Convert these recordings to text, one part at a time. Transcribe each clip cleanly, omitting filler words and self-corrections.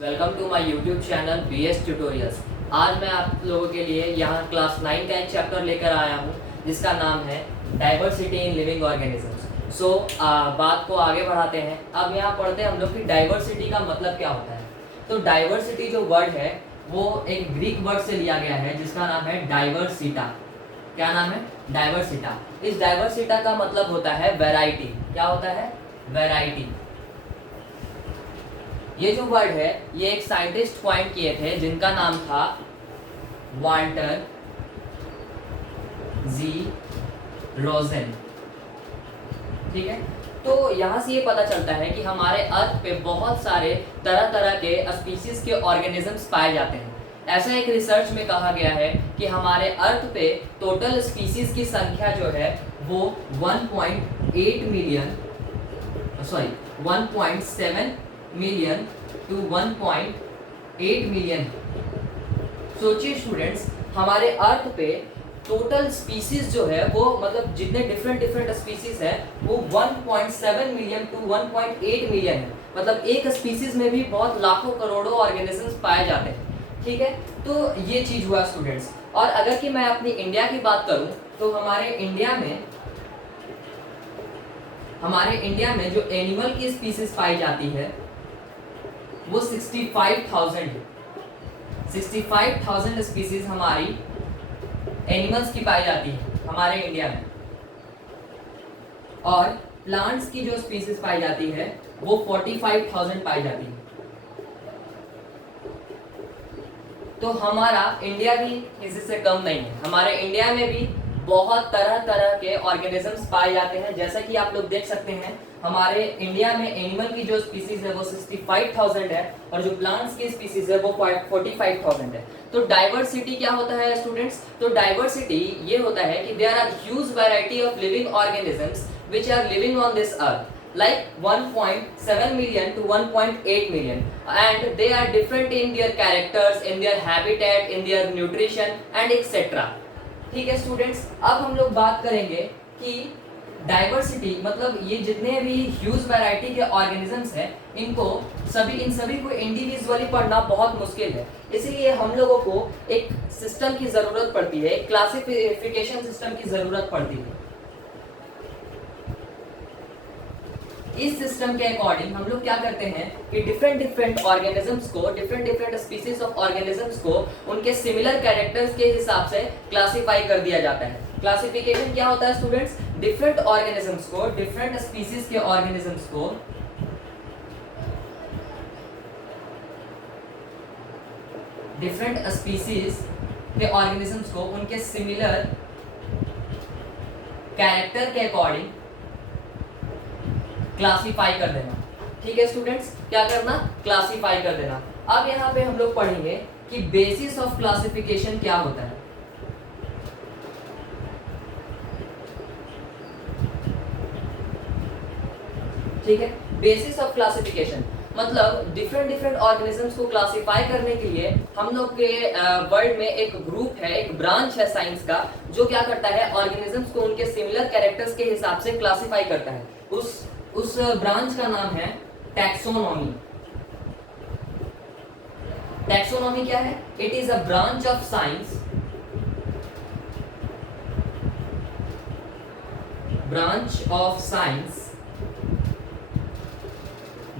Welcome to my YouTube channel BS tutorials. आज मैं आप लोगों के लिए यहाँ क्लास 9 का एक चैप्टर लेकर आया हूँ जिसका नाम है डाइवर्सिटी इन लिविंग ऑर्गेनिजम्स। बात को आगे बढ़ाते हैं। अब यहाँ पढ़ते हैं हम लोग कि डाइवर्सिटी का मतलब क्या होता है। तो डाइवर्सिटी जो वर्ड है वो एक ग्रीक वर्ड से लिया गया है जिसका नाम है डाइवर्सिटा। क्या नाम है? डाइवर्सिटा। इस डाइवर्सिटा का मतलब होता है वैरायटी। क्या होता है? वैरायटी। ये जो वर्ड है ये एक साइंटिस्ट पॉइंट किए थे जिनका नाम था वाल्टर जी रोजेन। ठीक है, तो यहाँ से ये पता चलता है कि हमारे अर्थ पे बहुत सारे तरह तरह के स्पीसीज के ऑर्गेनिजम्स पाए जाते हैं। ऐसा एक रिसर्च में कहा गया है कि हमारे अर्थ पे टोटल स्पीसीज की संख्या जो है वो 1.7 मिलियन टू 1.8 मिलियन। सोचिए स्टूडेंट्स, हमारे अर्थ पे टोटल स्पीसीज जो है वो मतलब जितने डिफरेंट स्पीसीज है वो 1.7 मिलियन टू 1.8 मिलियन है। मतलब एक स्पीसीज में भी बहुत लाखों करोड़ों ऑर्गेनिजम्स पाए जाते हैं। ठीक है, तो ये चीज हुआ स्टूडेंट्स। और अगर कि मैं अपनी इंडिया की बात करूं तो हमारे इंडिया में जो एनिमल की स्पीसीज पाई जाती है वो 65,000 है। 65,000 स्पीसीज हमारी एनिमल्स की पाई जाती है हमारे इंडिया में। और प्लांट्स की जो स्पीसीज पाई जाती है वो 45,000 पाई जाती है। तो हमारा इंडिया भी किसी से कम नहीं है। हमारे इंडिया में भी बहुत तरह तरह के ऑर्गेनिजम्स पाए जाते हैं। जैसा कि आप लोग देख सकते हैं हमारे इंडिया में एनिमल की जो स्पीसीज है वो 65,000 है और जो प्लांट्स की स्पीसीज है वो 45,000 है। तो डाइवर्सिटी क्या होता है स्टूडेंट्स? तो डाइवर्सिटी ये होता है कि there are huge variety of living organisms which are living on this earth like 1.7 million to 1.8 million, and they are different in their characters, in their habitat, in their nutrition and etc. ठीक है students, अब हम लोग बात करेंगे कि diversity मतलब ये जितने भी ह्यूज वैरायटी के ऑर्गेनिजम्स हैं इन सभी को इंडिविजुअली पढ़ना बहुत मुश्किल है। इसीलिए हम लोगों को एक सिस्टम की जरूरत पड़ती है, एक क्लासिफिकेशन सिस्टम की जरूरत पड़ती है। इस सिस्टम के अकॉर्डिंग हम लोग क्या करते हैं कि डिफरेंट ऑर्गेनिजम्स को, डिफरेंट स्पीसीज ऑफ ऑर्गेनिजम्स को उनके सिमिलर कैरेक्टर्स के हिसाब से क्लासिफाई कर दिया जाता है। क्लासिफिकेशन क्या होता है स्टूडेंट्स? डिफरेंट ऑर्गेनिजम्स को, डिफरेंट स्पीसीज के ऑर्गेनिजम्स को उनके सिमिलर कैरेक्टर के अकॉर्डिंग क्लासिफाई कर देना। ठीक है स्टूडेंट्स, क्या करना? क्लासिफाई कर देना। अब यहाँ पे हम लोग पढ़ेंगे कि बेसिस ऑफ क्लासिफिकेशन क्या होता है। ठीक है, बेसिस ऑफ क्लासिफिकेशन मतलब डिफरेंट ऑर्गेनिजम्स को क्लासिफाई करने के लिए हम लोग के वर्ल्ड में एक ग्रुप है, एक ब्रांच है साइंस का जो क्या करता है ऑर्गेनिजम्स को उनके सिमिलर कैरेक्टर्स के हिसाब से क्लासिफाई करता है। उस ब्रांच का नाम है टैक्सोनॉमी। टैक्सोनॉमी क्या है? It is a branch of science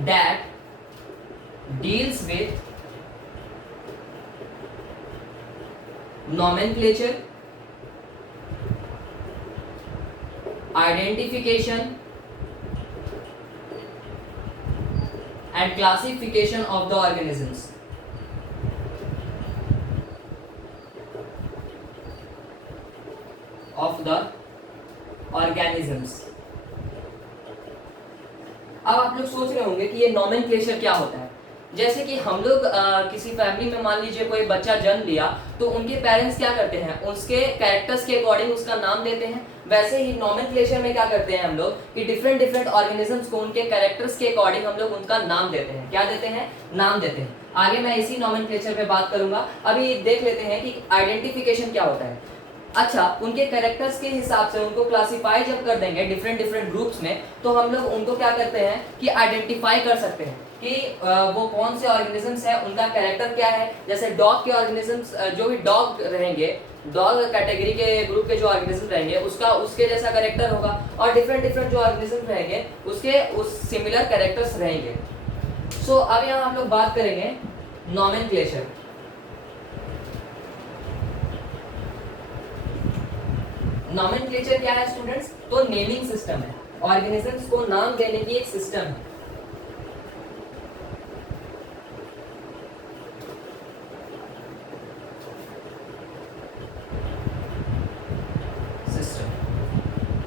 that deals with nomenclature, identification and classification of the organisms. अब आप लोग सोच रहे होंगे कि ये नॉमेनक्लेचर क्या होता है। जैसे कि हम लोग किसी फैमिली में मान लीजिए कोई बच्चा जन्म लिया तो उनके पेरेंट्स क्या करते हैं, उसके कैरेक्टर्स के अकॉर्डिंग उसका नाम देते हैं। वैसे ही नॉमेनक्लेचर में क्या करते हैं हम लोग कि डिफरेंट ऑर्गेनिजम्स को उनके कैरेक्टर्स के अकॉर्डिंग हम लोग उनका नाम देते हैं। क्या देते हैं? नाम देते हैं। आगे मैं इसी नॉमेनक्लेचर पे बात करूंगा। अभी देख लेते हैं कि आइडेंटिफिकेशन क्या होता है। अच्छा, उनके कैरेक्टर्स के हिसाब से उनको क्लासिफाई जब कर देंगे डिफरेंट ग्रुप्स में तो हम लोग उनको क्या करते हैं कि आइडेंटिफाई कर सकते हैं। कि वो कौन से ऑर्गेनिजम्स हैं, उनका कैरेक्टर क्या है। जैसे डॉग के ऑर्गेनिजम्स, जो भी डॉग रहेंगे, डॉग कैटेगरी के ग्रुप के जो ऑर्गेनिज्म रहेंगे उसका उसके जैसा कैरेक्टर होगा, और डिफरेंट डिफरेंट जो ऑर्गेनिज्म रहेंगे उसके उस सिमिलर कैरेक्टर्स रहेंगे। सो अब यहाँ हम लोग बात करेंगे नॉमेनक्लेचर। नॉमेनक्लेचर क्या है स्टूडेंट्स? तो नेमिंग सिस्टम है, ऑर्गेनिजम्स को नाम देने की एक सिस्टम है। सिस्टम,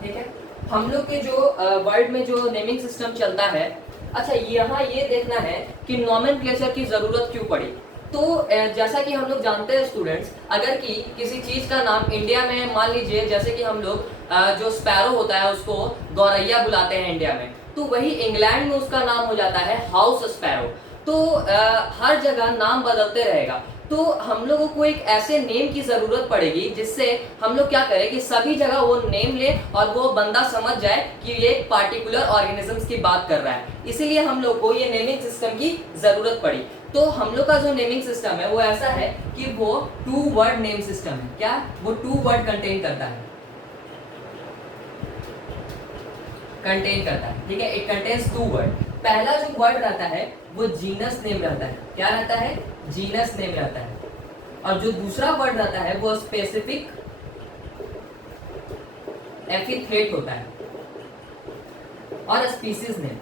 ठीक है। हम लोग के जो वर्ल्ड में जो नेमिंग सिस्टम चलता है, अच्छा यहाँ ये देखना है कि नॉमेनक्लेचर की जरूरत क्यों पड़ी। तो जैसा कि हम लोग जानते हैं स्टूडेंट्स, अगर कि किसी चीज का नाम इंडिया में, मान लीजिए जैसे कि हम लोग जो स्पैरो होता है उसको गौरैया बुलाते हैं इंडिया में, तो वही इंग्लैंड में उसका नाम हो जाता है हाउस स्पैरो। तो हर जगह नाम बदलते रहेगा। तो हम लोगों को एक ऐसे नेम की जरूरत पड़ेगी जिससे हम लोग क्या करें कि सभी जगह वो नेम ले और वो बंदा समझ जाए कि ये एक पार्टिकुलर ऑर्गेनिजम्स की बात कर रहा है। इसीलिए हम लोग को ये नेमिंग सिस्टम की जरूरत पड़ी। तो हम लोग का जो नेमिंग सिस्टम है वो ऐसा है कि वो 2 वर्ड नेम सिस्टम है। क्या? वो 2 वर्ड कंटेन करता है, ठीक है। It contains 2 word. पहला जो वर्ड रहता है वो जीनस नेम रहता है। क्या रहता है? जीनस नेम रहता है। और जो दूसरा वर्ड रहता है वो स्पेसिफिक एपिथेट होता है और स्पीसीज नेम।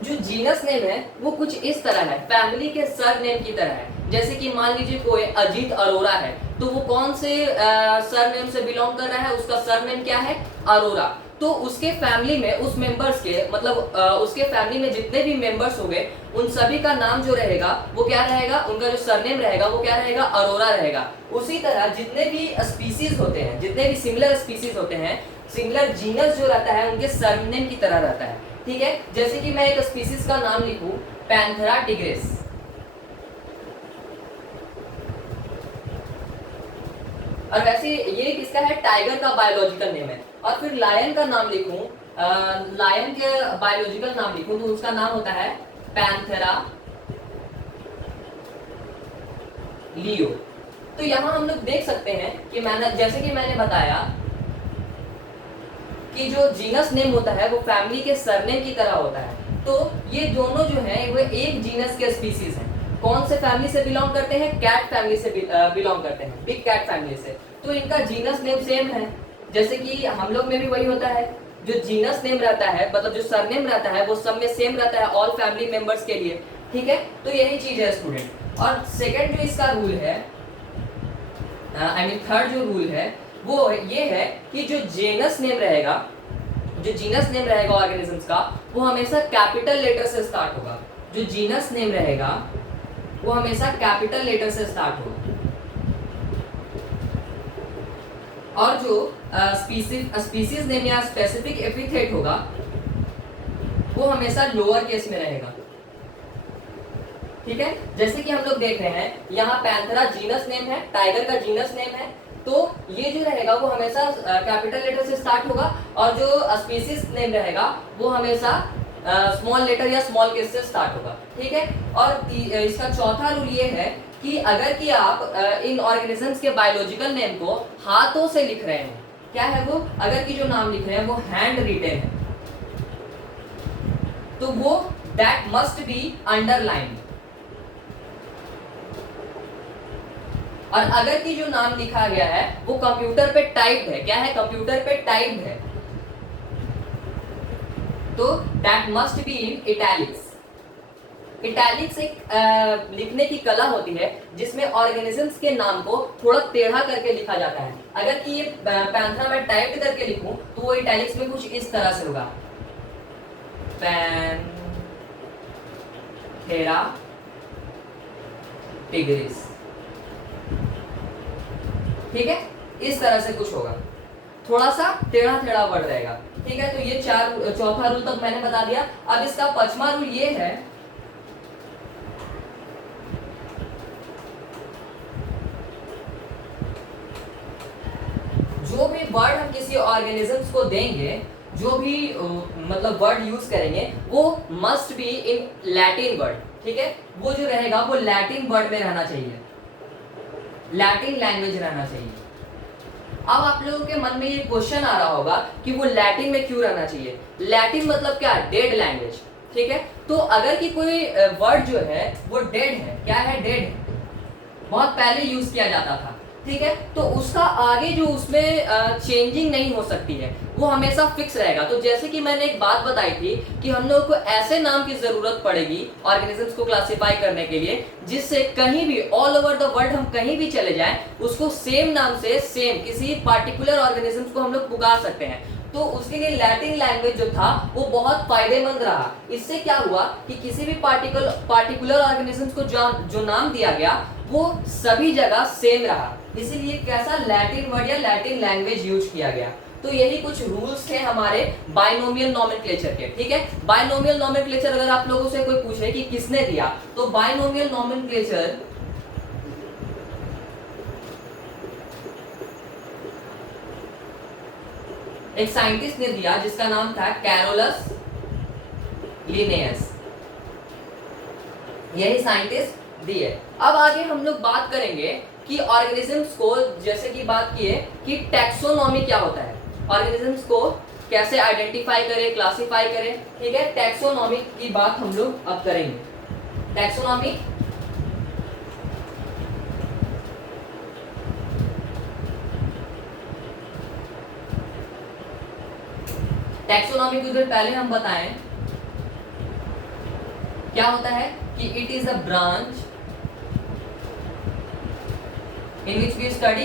जो जीनस नेम है वो कुछ इस तरह है, फैमिली के सर नेम की तरह है। जैसे कि मान लीजिए कोई अजीत अरोरा है, तो वो कौन से सर नेम से बिलोंग कर रहा है? उसका सर नेम क्या है? अरोरा। तो उसके फैमिली में, उस मेंबर्स के मतलब उसके फैमिली में जितने भी मेंबर्स होंगे उन सभी का नाम जो रहेगा वो क्या रहेगा? उनका जो सरनेम रहेगा वो क्या रहेगा? अरोरा रहेगा। उसी तरह जितने भी स्पीसीज होते हैं, जितने भी सिमिलर स्पीसीज होते हैं, सिमिलर जीनस जो रहता है उनके सरनेम की तरह रहता है, ठीक है। जैसे कि मैं एक स्पीसीज का नाम लिखूं पैंथेरा टिग्रिस, और वैसे ये किसका है? टाइगर का बायोलॉजिकल नेम है। और फिर लायन का नाम लिखूं, लायन के बायोलॉजिकल नाम लिखूं तो उसका नाम होता है पैंथेरा लियो। तो यहां हम लोग देख सकते हैं कि जैसे कि मैंने बताया कि जो जीनस नेम होता है वो फैमिली के सरनेम की तरह होता है। तो ये दोनों जो हैं वो एक जीनस के स्पीसीज हैं। कौन से फैमिली से बिलोंग करते हैं? कैट फैमिली से बिलोंग करते हैं, बिग कैट फैमिली से। तो इनका जीनस नेम सेम है, जैसे कि हम लोग में भी वही होता है। जो जीनस नेम रहता है, मतलब जो सरनेम रहता है वो सब में सेम रहता है ऑल फैमिली मेंबर्स के लिए, ठीक है। तो यही चीज है स्टूडेंट। और सेकंड जो इसका रूल है, थर्ड जो रूल है वो ये है कि जो जीनस नेम रहेगा, जो जीनस नेम रहेगा ऑर्गेनिजम्स का, वो हमेशा कैपिटल लेटर से स्टार्ट होगा। जो जीनस नेम रहेगा वो हमेशा कैपिटल लेटर से स्टार्ट होगा। और जो स्पीसीज नेम या स्पेसिफिक एपिथेट होगा वो हमेशा लोअर केस में रहेगा, ठीक है। जैसे कि हम लोग देख रहे हैं यहाँ पैंथेरा जीनस नेम है, टाइगर का जीनस नेम है, तो ये जो रहेगा वो हमेशा कैपिटल लेटर से स्टार्ट होगा। और जो स्पीसीज नेम रहेगा वो हमेशा स्मॉल लेटर या स्मॉल केस से स्टार्ट होगा, ठीक है। और इसका चौथा रूल ये है कि अगर कि आप इन ऑर्गेनिजम्स के बायोलॉजिकल नेम को हाथों से लिख रहे हैं, क्या है वो? अगर कि जो नाम लिख रहे हैं वो हैंड रिटेन है, तो वो दैट मस्ट बी अंडरलाइन। और अगर कि जो नाम लिखा गया है वो कंप्यूटर पे टाइप्ड है, क्या है? कंप्यूटर पे टाइप्ड है, तो that must be in italics. Italics एक लिखने की कला होती है जिसमें ऑर्गेनिजम्स के नाम को थोड़ा टेढ़ा करके लिखा जाता है। अगर कि ये पैंथेरा में टाइप करके लिखूं तो वो इटैलिक्स में कुछ इस तरह से होगा, पैंथेरा टिग्रिस, ठीक है। इस तरह से कुछ होगा, थोड़ा सा टेढ़ा टेढ़ा वर्ड रहेगा, ठीक है। तो ये चौथा रूल तक मैंने बता दिया। अब इसका पांचवा रूल ये है जो भी वर्ड हम किसी ऑर्गेनिजम्स को देंगे, जो भी मतलब वर्ड यूज करेंगे वो must be in Latin word, ठीक है। वो जो रहेगा वो लैटिन वर्ड में रहना चाहिए, लैटिन लैंग्वेज रहना चाहिए। अब आप लोगों के मन में ये क्वेश्चन आ रहा होगा कि वो लैटिन में क्यों रहना चाहिए। लैटिन मतलब क्या, डेड लैंग्वेज, ठीक है। तो अगर कि कोई वर्ड जो है वो डेड है, क्या है, डेड है, बहुत पहले यूज किया जाता था, ठीक है, तो उसका आगे जो उसमें चेंजिंग नहीं हो सकती है, वो हमेशा फिक्स रहेगा। तो जैसे कि मैंने एक बात बताई थी कि हम लोग को ऐसे नाम की जरूरत पड़ेगी ऑर्गेनिजम्स को क्लासिफाई करने के लिए जिससे कहीं भी ऑल ओवर द वर्ल्ड हम कहीं भी चले जाएं उसको सेम नाम से सेम किसी पार्टिकुलर ऑर्गेनिजम्स को हम लोग पुकार सकते हैं। तो उसके लिए लैटिन लैंग्वेज जो था वो बहुत फायदेमंद रहा। इससे क्या हुआ कि किसी भी पार्टिकुलर ऑर्गेनिजम्स को जो नाम दिया गया वो सभी जगह सेम रहा, इसीलिए कैसा लैटिन वर्ड या लैटिन लैंग्वेज यूज किया गया। तो यही कुछ रूल्स थे हमारे बाइनोमियल नोमेनक्लेचर के, ठीक है। बाइनोमियल नोमेनक्लेचर अगर आप लोगों से कोई पूछे कि किसने दिया, तो बाइनोमियल नोमेनक्लेचर एक साइंटिस्ट ने दिया जिसका नाम था कैरोलस लिनेयस, यही साइंटिस्ट दिए। अब आगे हम लोग बात करेंगे कि ऑर्गेनिजम्स को, जैसे कि बात की है कि टैक्सोनॉमी क्या होता है, ऑर्गेनिजम्स को कैसे आइडेंटिफाई करें, क्लासिफाई करें, ठीक है। टैक्सोनॉमी की बात हम लोग अब करेंगे। टैक्सोनॉमी टैक्सोनॉमी कुछ देर पहले हम बताएं क्या होता है कि it is a branch in which we study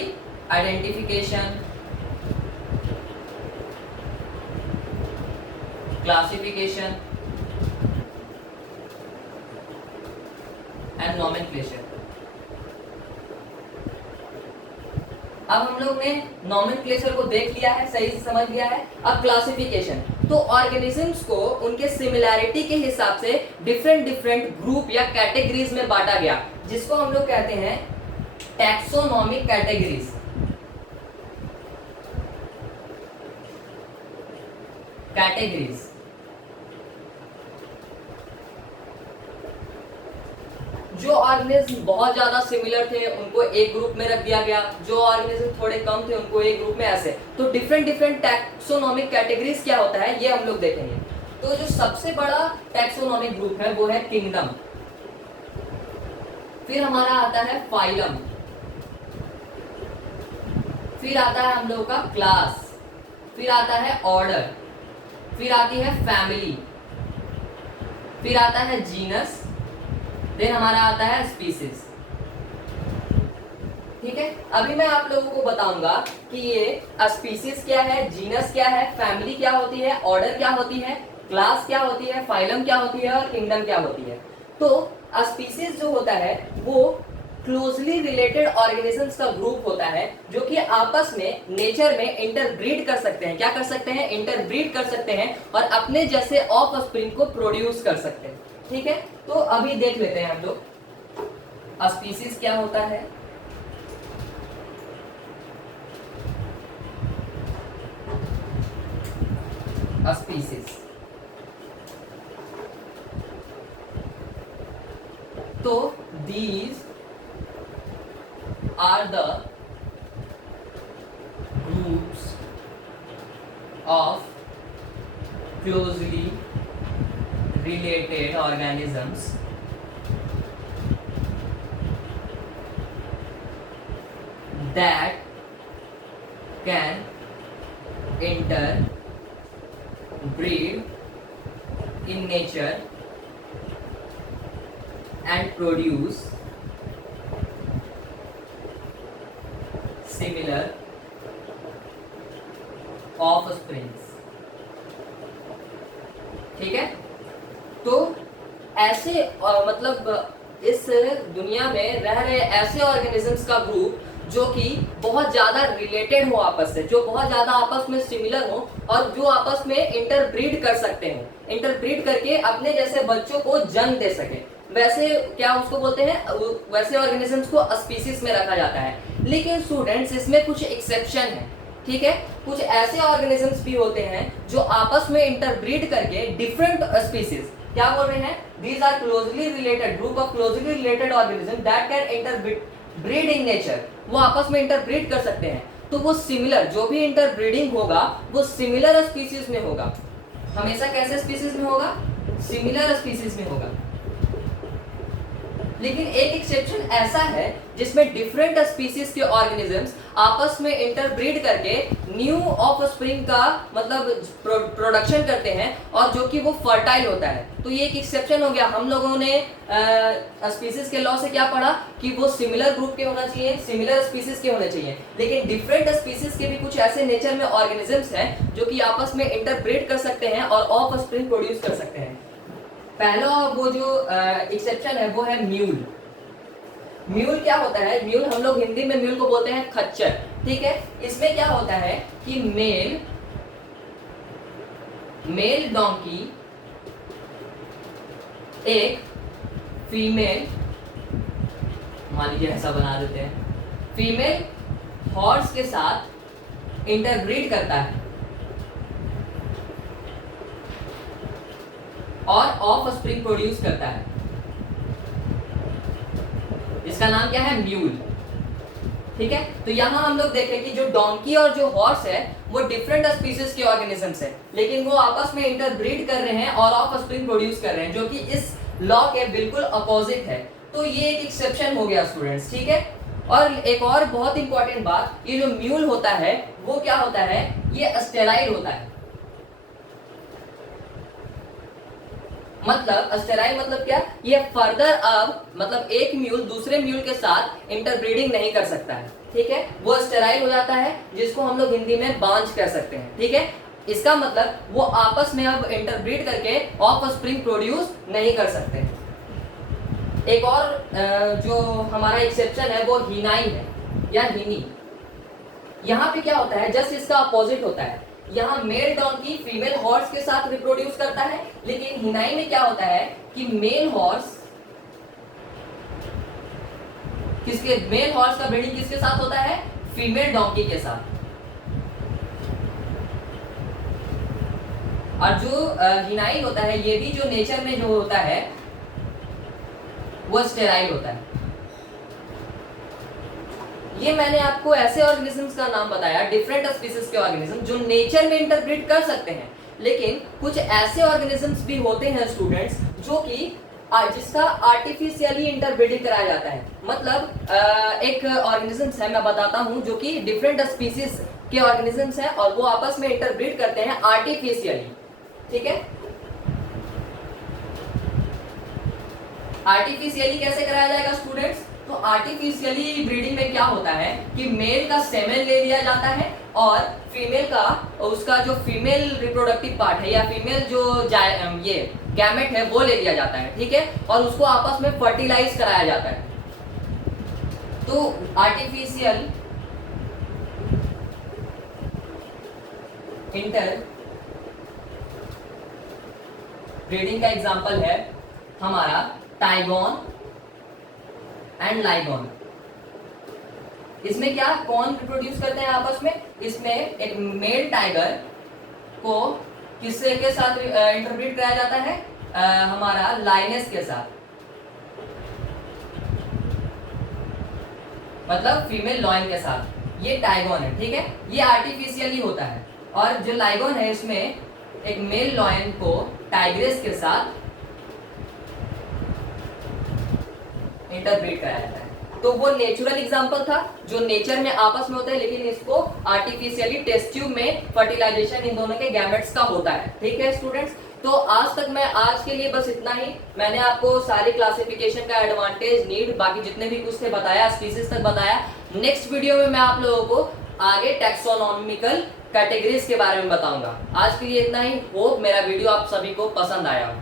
identification, classification and nomenclature। अब हम लोग ने नोमेनक्लेचर को देख लिया है, सही से समझ लिया है। अब क्लासिफिकेशन, तो ऑर्गेनिजम्स को उनके सिमिलैरिटी के हिसाब से डिफरेंट डिफरेंट ग्रुप या कैटेगरीज में बांटा गया, जिसको हम लोग कहते हैं टैक्सोनॉमिक कैटेगरीज। कैटेगरीज जो ऑर्गेनिज्म बहुत ज्यादा सिमिलर थे उनको एक ग्रुप में रख दिया गया, जो ऑर्गेनिज्म थोड़े कम थे उनको एक ग्रुप में, ऐसे। तो डिफरेंट डिफरेंट टैक्सोनॉमिक कैटेगरीज क्या होता है ये हम लोग देखेंगे। तो जो सबसे बड़ा टैक्सोनॉमिक ग्रुप है वो है किंगडम, फिर हमारा आता है फाइलम, फिर आता है हम लोगों का क्लास, फिर आता है ऑर्डर, फिर आती है फैमिली, फिर आता है जीनस, देन हमारा आता है स्पीसीज, ठीक है। अभी मैं आप लोगों को बताऊंगा कि ये स्पीसीज क्या है, जीनस क्या है, फैमिली क्या होती है, ऑर्डर क्या होती है, क्लास क्या होती है, फाइलम क्या होती है और किंगडम क्या होती है। तो स्पीसीज जो होता है वो क्लोजली रिलेटेड ऑर्गेनिजम्स का ग्रुप होता है जो कि आपस में नेचर में इंटरब्रीड कर सकते हैं। क्या कर सकते हैं, इंटरब्रीड कर सकते हैं और अपने जैसे ऑफ स्प्रिंग को प्रोड्यूस कर सकते हैं, ठीक है। तो अभी देख लेते हैं हम लोग स्पीसीज क्या होता है। स्पीसीज, तो these are the groups of closely related organisms that can interbreed in nature and produce similar offsprings, ठीक है। तो ऐसे मतलब इस दुनिया में रह रहे ऐसे ऑर्गेनिजम्स का ग्रुप जो कि बहुत ज्यादा रिलेटेड हो आपस से, जो बहुत ज्यादा आपस में सिमिलर हो और जो आपस में इंटरब्रीड कर सकते हैं, इंटरब्रीड करके अपने जैसे बच्चों को जन्म दे सके, वैसे क्या उसको बोलते हैं, वैसे ऑर्गेनिजम्स को स्पीसीज में रखा जाता है। लेकिन स्टूडेंट्स इसमें कुछ एक्सेप्शन है, ठीक है। कुछ ऐसे ऑर्गेनिजम्स भी होते हैं जो आपस में इंटरब्रीड करके डिफरेंट स्पीसीज, क्या बोल रहे हैं, these are closely related group of closely related organism that can interbreed in nature, वो आपस में इंटरब्रीड कर सकते हैं। तो वो सिमिलर, जो भी इंटरब्रीडिंग होगा वो सिमिलर स्पीसीज में होगा, हमेशा कैसे स्पीसीज में होगा, सिमिलर स्पीसीज में होगा। लेकिन एक एक्सेप्शन ऐसा है जिसमें डिफरेंट स्पीसीज के ऑर्गेनिजम्स आपस में इंटरब्रीड करके न्यू ऑफस्प्रिंग का मतलब प्रोडक्शन करते हैं और जो कि वो फर्टाइल होता है। तो ये एक एक्सेप्शन हो गया। हम लोगों ने स्पीसीज के लॉ से क्या पढ़ा कि वो सिमिलर ग्रुप के होना चाहिए, सिमिलर स्पीसीज के होने चाहिए, लेकिन डिफरेंट स्पीसीज के भी कुछ ऐसे नेचर में ऑर्गेनिजम्स हैं जो कि आपस में इंटरब्रीड कर सकते हैं और ऑफस्प्रिंग प्रोड्यूस कर सकते हैं। पहला वो जो एक्सेप्शन है वो है म्यूल। म्यूल क्या होता है, म्यूल हम लोग हिंदी में म्यूल को बोलते हैं खच्चर, ठीक है। इसमें क्या होता है कि मेल डोंकी एक फीमेल, मान लीजिए ऐसा बना देते हैं, फीमेल हॉर्स के साथ इंटरब्रीड करता है और ऑफ स्प्रिंग प्रोड्यूस करता है। इसका नाम क्या है, म्यूल, ठीक है। तो यहां हम लोग देखें कि जो डोंकी और जो हॉर्स है वो डिफरेंट स्पीसीज के ऑर्गेनिजम्स है, लेकिन वो आपस में इंटरब्रीड कर रहे हैं और ऑफ स्प्रिंग प्रोड्यूस कर रहे हैं, जो कि इस लॉ के बिल्कुल अपोजिट है। तो ये एक एक्सेप्शन हो गया स्टूडेंट्स, ठीक है। और एक और बहुत इंपॉर्टेंट बात, ये जो म्यूल होता है वो क्या होता है, ये स्टेराइल होता है। मतलब स्टेराइल मतलब क्या, ये फर्दर अब मतलब एक म्यूल दूसरे म्यूल के साथ इंटरब्रीडिंग नहीं कर सकता है, ठीक है। वो स्टेराइल हो जाता है, जिसको हम लोग हिंदी में बांझ कह सकते हैं, ठीक है। इसका मतलब वो आपस में अब इंटरब्रीड करके ऑफ स्प्रिंग प्रोड्यूस नहीं कर सकते। एक और जो हमारा एक्सेप्शन है वो हिनाई है या हिनी। यहाँ पे क्या होता है, जस्ट इसका अपोजिट होता है। यहाँ मेल डोंकी फीमेल हॉर्स के साथ रिप्रोड्यूस करता है, लेकिन हिनाई में क्या होता है कि मेल हॉर्स का ब्रीडिंग किसके साथ होता है, फीमेल डोंकी के साथ। और जो हिनाई होता है ये भी जो नेचर में जो होता है वो स्टेराइल होता है। ये मैंने आपको ऐसे ऑर्गेनिजम्स का नाम बताया, डिफरेंट स्पीसीज के ऑर्गेनिज्म जो नेचर में इंटरब्रीड कर सकते हैं, लेकिन कुछ ऐसे ऑर्गेनिजम्स भी होते हैं स्टूडेंट्स जो कि जिसका आर्टिफिशियली इंटरब्रीडिंग कराया जाता है। मतलब एक ऑर्गेनिजम्स है, मैं बताता हूं, जो कि डिफरेंट स्पीसीज के ऑर्गेनिजम्स हैं और वो आपस में इंटरब्रीड करते हैं आर्टिफिशियली, ठीक है। आर्टिफिशियली कैसे कराया जाएगा स्टूडेंट्स, तो आर्टिफिशियली ब्रीडिंग में क्या होता है कि मेल का सेमेन ले लिया जाता है और फीमेल का उसका जो फीमेल रिप्रोडक्टिव पार्ट है या फीमेल जो ये गैमेट है वो ले लिया जाता है, ठीक है, और उसको आपस में फर्टिलाइज कराया जाता है। तो आर्टिफिशियल इंटर ब्रीडिंग का एग्जांपल है हमारा टाइगोन एंड लाइगोन। इसमें क्या कौन रिप्रोड्यूस करते हैं आपस में, इसमें एक मेल टाइगर को किससे के साथ इंटरब्रीड कराया जाता है, हमारा लाइनेस के साथ, मतलब फीमेल लॉयन के साथ। ये टाइगोन है, ठीक है, ये आर्टिफिशियली होता है। और जो लाइगोन है इसमें एक मेल लॉयन को टाइग्रेस के साथ इंटरब्रीड कराया जाता है। तो वो नेचुरल एग्जांपल था जो नेचर में आपस में होता है, लेकिन इसको आर्टिफिशियली टेस्ट ट्यूब में फर्टिलाइजेशन इन दोनों के गैमेट्स का होता है, ठीक है स्टूडेंट्स। तो आज तक मैं आज के लिए बस इतना ही। मैंने आपको सारे क्लासिफिकेशन का एडवांटेज, नीड, बाकी जितने भी कुछ थे बताया, स्पीसीज तक बताया। नेक्स्ट वीडियो में मैं आप लोगों को आगे टैक्सोनॉमिकल कैटेगरीज के बारे में बताऊंगा। आज के लिए इतना ही। होप मेरा वीडियो आप सभी को पसंद आया हो।